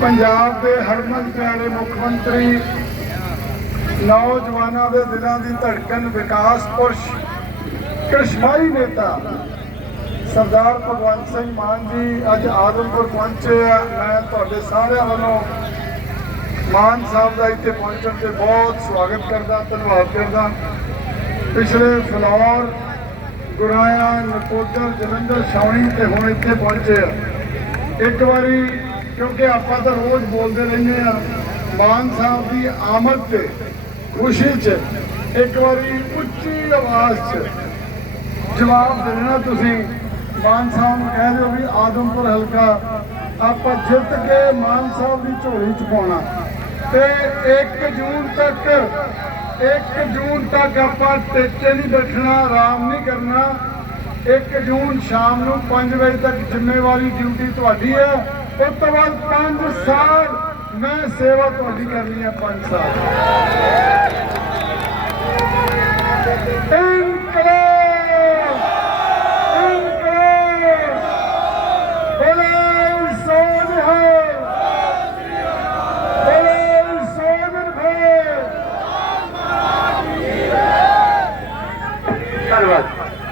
ਪੰਜਾਬ ਦੇ ਹਰਮਨ ਪਿਆਰੇ ਮੁੱਖ ਮੰਤਰੀ, ਨੌਜਵਾਨਾਂ ਦੇ ਦਿਲਾਂ ਦੀ ਧੜਕਣ, ਵਿਕਾਸ ਪੁਰਸ਼, ਕ੍ਰਿਸ਼ਮਾਈ ਨੇਤਾ ਸਰਦਾਰ ਭਗਵੰਤ ਸਿੰਘ ਮਾਨ ਜੀ, ਅੱਜ ਆਦਮਪੁਰ ਪਹੁੰਚੇ ਆ। ਮੈਂ ਤੁਹਾਡੇ ਸਾਰਿਆਂ ਵੱਲੋਂ ਮਾਨ ਸਾਹਿਬ ਦਾ ਇੱਥੇ ਪਹੁੰਚਣ ਤੇ ਬਹੁਤ ਸਵਾਗਤ ਕਰਦਾ, ਧੰਨਵਾਦ ਕਰਦਾ। ਪਿਛਲੇ ਫਲੋਰ ਗੁਰਾਇਆ, ਨਕੋਦਰ, ਜਲੰਧਰ, ਛਾਉਣੀ ਤੇ ਹੁਣ ਇੱਥੇ ਪਹੁੰਚੇ ਆ। ਇੱਕ ਵਾਰੀ, ਕਿਉਂਕਿ ਆਪਾਂ ਤਾਂ ਰੋਜ਼ ਬੋਲਦੇ ਰਹਿੰਦੇ ਆ, ਮਾਨ ਸਾਹਿਬ ਦੀ ਆਮਦ ਤੇ, ਖੁਸ਼ੀ 'ਚ, ਇੱਕ ਵਾਰੀ ਉੱਚੀ ਆਵਾਜ਼ 'ਚ। ਜਵਾਬ ਦੇਣਾ ਤੁਸੀਂ, ਮਾਨ ਸਾਹਿਬ ਨੂੰ ਕਹਿ ਦਿਓ ਵੀ ਆਦਮਪੁਰ ਹਲਕਾ, ਆਪਾਂ ਜਿੱਤ ਕੇ ਮਾਨ ਸਾਹਿਬ ਦੀ ਝੋਲੀ 'ਚ ਪਾਉਣਾ। ਤੇ 1 ਜੂਨ ਤੱਕ 1 ਜੂਨ ਤੱਕ ਆਪਾਂ ਟੇਚੇ ਨਹੀਂ ਬੈਠਣਾ, ਆਰਾਮ ਨਹੀਂ ਕਰਨਾ। 1 ਜੂਨ ਸ਼ਾਮ ਨੂੰ 5 ਵਜੇ ਤੱਕ ਜ਼ਿੰਮੇਵਾਰੀ ਡਿਊਟੀ ਤੁਹਾਡੀ ਹੈ। ਉਸ ਤੋਂ ਬਾਅਦ 5 ਸਾਲ ਮੈਂ ਸੇਵਾ ਤੁਹਾਡੀ ਕਰਨੀ ਹੈ 5 ਸਾਲ। başkan var.